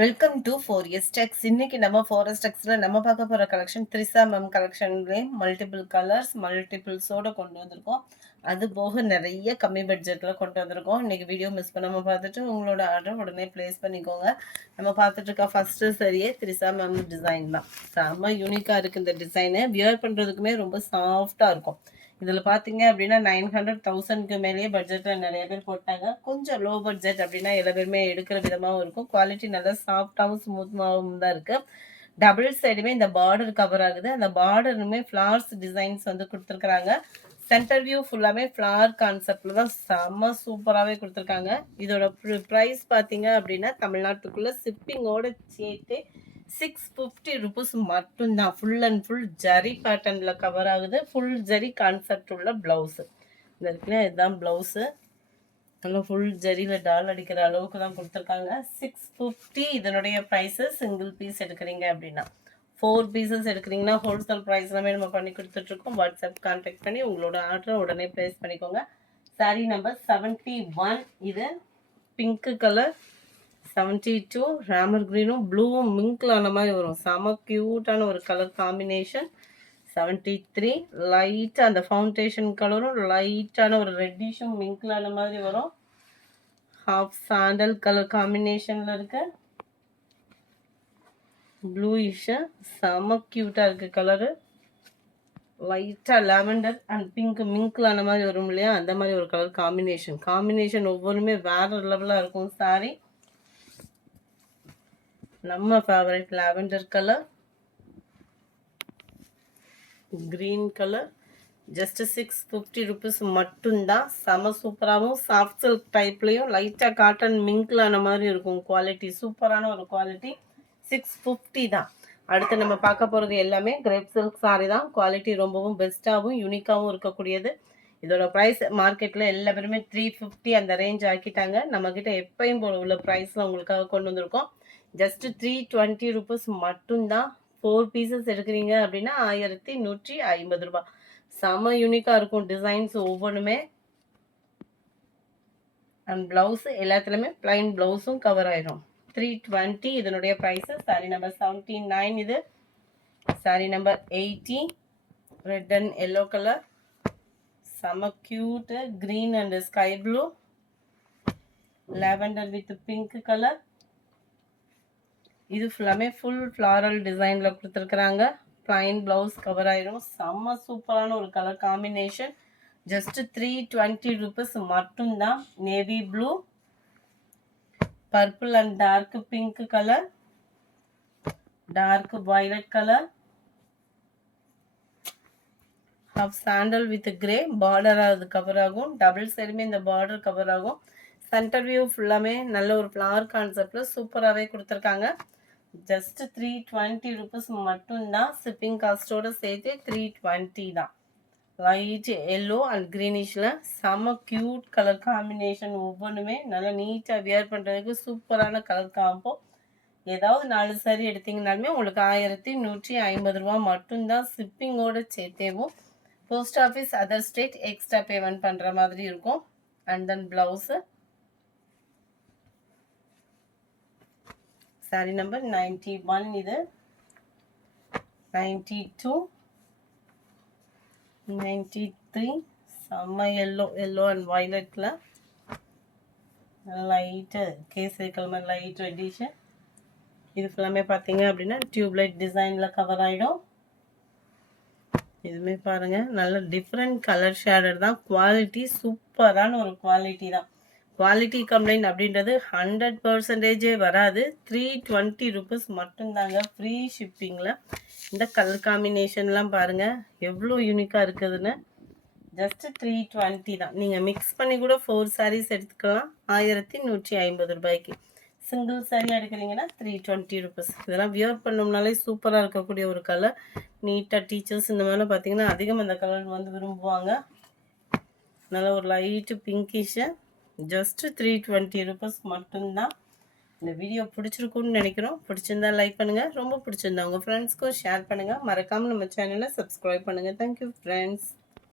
Welcome to 4S Techs. இன்னைக்கு நம்ம 4S Techsல நம்ம பார்க்க போற கலெக்ஷன் த்ரிஷா மேம் கலெக்ஷன்லேயே மல்டிபிள் கலர்ஸ் மல்டிபிள்ஸோட கொண்டு வந்திருக்கோம். அது போக நிறைய கம்மி பட்ஜெட்ல கொண்டு வந்திருக்கோம். இன்னைக்கு வீடியோ மிஸ் பண்ணாம பார்த்துட்டு உங்களோட ஆர்டர் உடனே பிளேஸ் பண்ணிக்கோங்க. நம்ம பார்த்துட்டு இருக்க ஃபர்ஸ்ட் சரியே த்ரிஷா மேம் டிசைன் தான். செம்ம யூனிக்கா இருக்கு இந்த டிசைனு. வியர் பண்றதுக்குமே ரொம்ப சாஃப்டா இருக்கும். இதில் பார்த்தீங்க அப்படின்னா 900,000க்கு மேலேயே பட்ஜெட்டில் நிறைய பேர் போட்டாங்க. கொஞ்சம் லோ பட்ஜெட் அப்படின்னா எல்லா பேருமே எடுக்கிற விதமாகவும் இருக்கும். குவாலிட்டி நல்லா சாஃப்டாகவும் ஸ்மூத்தாகவும் தான் இருக்குது. டபுள் சைடுமே இந்த பார்டர் கவர் ஆகுது. அந்த பார்டருமே ஃப்ளார்ஸ் டிசைன்ஸ் வந்து கொடுத்துருக்குறாங்க. சென்டர் வியூ ஃபுல்லாமே ஃப்ளார் கான்செப்டில் தான் செம்ம சூப்பராகவே கொடுத்துருக்காங்க. இதோட ப்ரைஸ் பார்த்தீங்க அப்படின்னா தமிழ்நாட்டுக்குள்ளே ஷிப்பிங்கோட சேர்த்து 650 ருபீஸ் மட்டும்தான். ஃபுல் அண்ட் ஃபுல் ஜரி பேட்டர்னில் கவர் ஆகுது. ஃபுல் ஜரி கான்செப்ட் உள்ள ப்ளவுஸு இந்த இருக்குன்னா இதுதான் ப்ளவுஸு. நல்லா ஃபுல் ஜரியில் டால் அடிக்கிற அளவுக்கு தான் கொடுத்துருக்காங்க. 650 இதனுடைய ப்ரைஸு. சிங்கிள் பீஸ் எடுக்கிறீங்க அப்படின்னா 4 பீசஸ் எடுக்கிறீங்கன்னா ஹோல்சேல் ப்ரைஸ்லாமே நம்ம பண்ணி கொடுத்துட்ருக்கோம். வாட்ஸ்அப் கான்டாக்ட் பண்ணி உங்களோட ஆர்டரை உடனே ப்ளேஸ் பண்ணிக்கோங்க. சாரீ நம்பர் 71. இது பிங்க்கு கலர் 72 ராமர் க்ரீனும் ப்ளூவும் மிங்கில் ஆன மாதிரி வரும். செம க்யூட்டான ஒரு கலர் காம்பினேஷன். 73 லைட்டாக அந்த ஃபவுண்டேஷன் கலரும் லைட்டான ஒரு ரெட்டிஷும் மிங்கில் ஆன மாதிரி வரும். ஹாஃப் சாண்டல் கலர் காம்பினேஷனில் இருக்கு. ப்ளூயிஷு செம க்யூட்டாக இருக்குது கலரு. லைட்டாக லாவெண்டர் அண்ட் பிங்க் மிங்கில் ஆன மாதிரி வரும் இல்லையா, அந்த மாதிரி ஒரு கலர் காம்பினேஷன் ஒவ்வொன்றுமே வேறு லெவலாக இருக்கும். சாரி நம்ம favourite lavender colour, green colour. Just 650 rupees மட்டும்தான். செம சூப்பராகவும் சாஃப்ட் சில்க் டைப்லேயும் லைட்டாக காட்டன் மிங்கிலான மாதிரி இருக்கும். குவாலிட்டி சூப்பரான ஒரு குவாலிட்டி. 650 தான். அடுத்து நம்ம பார்க்க போகிறது எல்லாமே கிரேப் சில்க் சாரி தான். குவாலிட்டி ரொம்பவும் பெஸ்ட்டாகவும் யூனிக்காகவும் இருக்கக்கூடியது. இதோட ப்ரைஸ் மார்க்கெட்டில் எல்லா பேருமே 350 அந்த ரேஞ்ச் ஆக்கிட்டாங்க. நம்மக்கிட்ட எப்பயும் போல உள்ள ப்ரைஸில் உங்களுக்காக கொண்டு வந்திருக்கோம். ஜஸ்ட் 320 ருபீஸ் மட்டும்தான். 4 பீசஸ் எடுக்கிறீங்க அப்படின்னா 1150 ரூபாய். செம யூனிக்காக இருக்கும் டிசைன்ஸ் ஒவ்வொன்றுமே. அண்ட் ப்ளவுஸ் எல்லாத்துலேயுமே பிளைன் ப்ளவுஸும் கவர் ஆயிடும். 320 இதனுடைய ப்ரைஸு. சாரி நம்பர் 79 இது. Sari number 80 red and yellow colour. செம cute green and sky blue, lavender with pink colour. இது ஃபுல்லாமே ஃபுல் ஃப்ளாரல் டிசைனில் கொடுத்துருக்குறாங்க. பிளைன் ப்ளவுஸ் கவர் ஆயிரும். செம்ம சூப்பரான ஒரு கலர் காம்பினேஷன். ஜஸ்ட் 320 ருபீஸ் மட்டும்தான். Navy blue, purple and dark pink colour, dark violet colour, half sandal with grey. Border அது கவர் ஆகும். டபுள் சைடுமே இந்த பார்டர் கவர் ஆகும். சென்டர் வியூ ஃபுல்லாமே நல்ல ஒரு ஃப்ளவர் கான்செப்டில் சூப்பராகவே கொடுத்துருக்காங்க. ஜஸ்ட் 320 ருபீஸ் மட்டும்தான். ஷிப்பிங் காஸ்ட்டோட சேர்த்து 320 தான். லைட் எல்லோ அண்ட் க்ரீனிஷில் செம்ம க்யூட் கலர் காம்பினேஷன் ஒவ்வொன்றுமே. நல்லா நீட்டாக வியர் பண்ணுறதுக்கு சூப்பரான கலர் காம்போ. ஏதாவது 4 சாரி எடுத்தீங்கனாலுமே உங்களுக்கு 1150 ரூபா மட்டும்தான். ஷிப்பிங்கோட சேர்த்தேவும் post office other state extra payment பண்ணுற மாதிரி இருக்கும். And then blouse. Sari number 91 இது. 92 93 செம்ம எல்லோ அண்ட் வயலட்டில் லைட்டு கேசரி கலர் லைட் ரெட்டிஷு. இது ஃபுல்லாமே பார்த்தீங்க அப்படின்னா டியூப்லைட் டிசைனில் கவர் ஆகிடும். இதுவுமே பாருங்கள் நல்ல டிஃப்ரெண்ட் கலர் ஷேடர் தான். குவாலிட்டி சூப்பரான ஒரு குவாலிட்டி தான். குவாலிட்டி கம்ப்ளைண்ட் அப்படின்றது 100% வராது. 320 ருபீஸ் மட்டும்தாங்க ஃப்ரீ ஷிப்பிங்கில். இந்த கலர் காம்பினேஷன்லாம் பாருங்கள் எவ்வளோ யூனிக்காக இருக்குதுன்னு. ஜஸ்ட்டு 320 தான். நீங்கள் மிக்ஸ் பண்ணி கூட 4 சாரீஸ் எடுத்துக்கலாம் 1150 ரூபாய்க்கு. சிங்கிள் சாரீ எடுக்கிறீங்கன்னா 320 ருபீஸ். இதெல்லாம் வியர் பண்ணோம்னாலே சூப்பராக இருக்கக்கூடிய ஒரு கலர். நீட்டாக டீச்சர்ஸ் இந்த மாதிரிலாம் பார்த்தீங்கன்னா அதிகம் அந்த கலர் வந்து விரும்புவாங்க. நல்லா ஒரு லைட்டு பிங்கிஷு. ஜஸ்ட் 320 ருபீஸ் மட்டும்தான். இந்த வீடியோ பிடிச்சிருக்குன்னு நினைக்கிறோம். பிடிச்சிருந்தா லைக் பண்ணுங்கள். ரொம்ப பிடிச்சிருந்தா உங்கள் ஃப்ரெண்ட்ஸ்க்கும் ஷேர் பண்ணுங்கள். மறக்காமல் நம்ம சேனலை சப்ஸ்கிரைப் பண்ணுங்கள். Thank you friends.